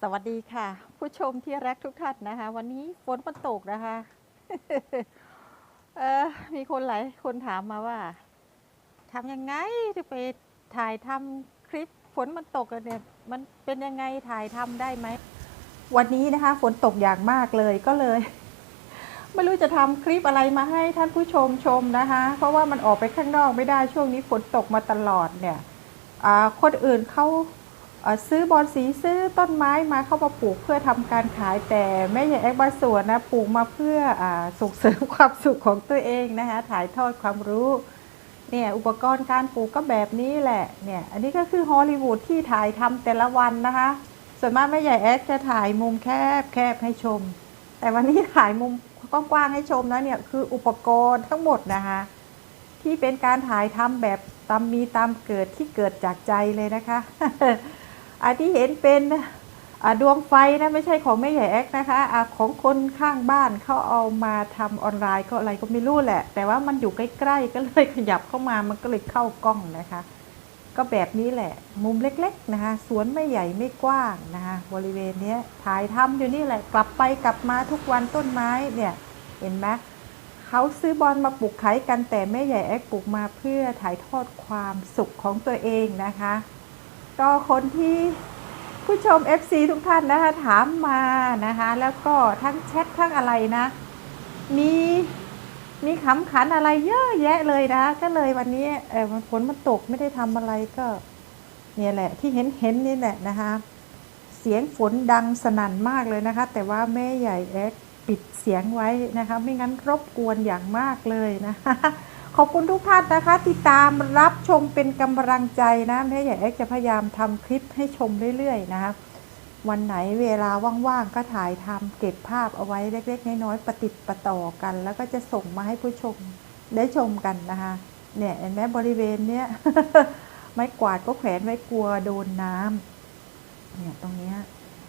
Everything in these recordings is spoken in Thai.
สวัสดีค่ะ ผู้ชมที่รักทุกท่านนะคะ วันนี้ฝนมันตกนะคะเออมีคนหลายคนถามมาว่าทำยังไงจะไปถ่ายทำคลิปฝนมันตกเนี่ยมันเป็นยังไงถ่ายทำได้ไหม วันนี้นะคะฝนตกอย่างมากเลยก็เลยไม่รู้จะทำคลิปอะไรมาให้ท่านผู้ชมชมนะคะ เพราะว่ามันออกไปข้างนอกไม่ได้ช่วงนี้ฝนตกมาตลอดเนี่ยคนอื่นเขา ซื้อบอลสีซื้อต้นไม้มาเข้ามาปลูกเพื่อทำการขายแต่แม่ใหญ่แอกบาส่วนนะปลูกมาเพื่ออส่งเสริมความสุขของตัวเองนะคะถ่ายทอดความรู้เนี่ยอุปกรณ์การปลูกก็แบบนี้แหละเนี่ยอันนี้ก็คือฮอลลีวูดที่ถ่ายทำแต่ละวันนะคะ ส่วนมากแม่ใหญ่แอกจะถ่ายมุมแคบแคบให้ชม แต่วันนี้ถ่ายมุมกว้างๆให้ชมนะเนี่ยคืออุปกรณ์ทั้งหมดนะคะที่เป็นการถ่ายทำแบบตามมีตามเกิดที่เกิดจากใจเลยนะคะ อันที่เห็นเป็นดวงไฟนะไม่ใช่ของแม่ใหญ่แอ๊กนะคะอะของคนข้างบ้านเขาเอามาทำออนไลน์เขาอะไรก็ไม่รู้แหละ แต่ว่ามันอยู่ใกล้ ๆ ก็เลยขยับเข้ามามันก็เลยเข้ากล้องนะคะ ก็แบบนี้แหละ มุมเล็กๆนะคะสวนไม่ใหญ่ไม่กว้างนะคะบริเวณนี้ถ่ายทำอยู่นี่แหละกลับไปกลับมาทุกวันต้นไม้เนี่ยเห็นไหมเขาซื้อบอลมาปลูกขายกันแต่แม่ใหญ่แอ๊กปลูกมาเพื่อถ่ายทอดความสุขของตัวเองนะคะ ก็คนที่ผู้ชม FC ทุกท่านนะคะถามมานะคะแล้วก็ทั้งแชททั้งอะไรนะ มีมีขำขันอะไรเยอะแยะเลยนะ ก็เลยวันนี้เออมันฝนมันตกไม่ได้ทำอะไรก็เนี่ยแหละที่เห็นเห็นนี่แหละนะคะเสียงฝนดังสนั่นมากเลยนะคะ แต่ว่าแม่ใหญ่แอ๊กปิดเสียงไว้นะคะ ไม่งั้นรบกวนอย่างมากเลยนะคะ ขอบคุณทุกท่านนะคะที่ตามรับชมเป็นกำลังใจนะแม่ใหญ่แอ๊กจะพยายามทำคลิปให้ชมเรื่อยๆนะคะวันไหนเวลาว่างๆก็ถ่ายทำเก็บภาพเอาไว้เล็กๆน้อยๆประติดประต่อกัน แล้วก็จะส่งมาให้ผู้ชมได้ชมกันนะคะเนี่ยเห็นไหมบริเวณเนี้ยไม้กวาดก็แขวนไว้กลัวโดนน้ำเนี่ยตรงนี้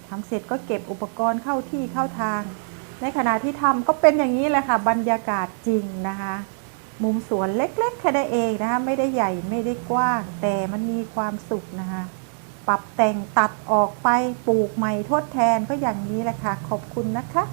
ทำเสร็จก็เก็บอุปกรณ์เข้าที่เข้าทาง ในขณะที่ทำก็เป็นอย่างนี้แหละค่ะบรรยากาศจริงนะคะ มุมสวนเล็กๆแค่ได้เองนะคะไม่ได้ใหญ่ไม่ได้กว้าง แต่มันมีความสุขนะคะปรับแต่งตัดออกไปปลูกใหม่ทดแทนก็อย่างนี้แหละค่ะ ขอบคุณนะคะ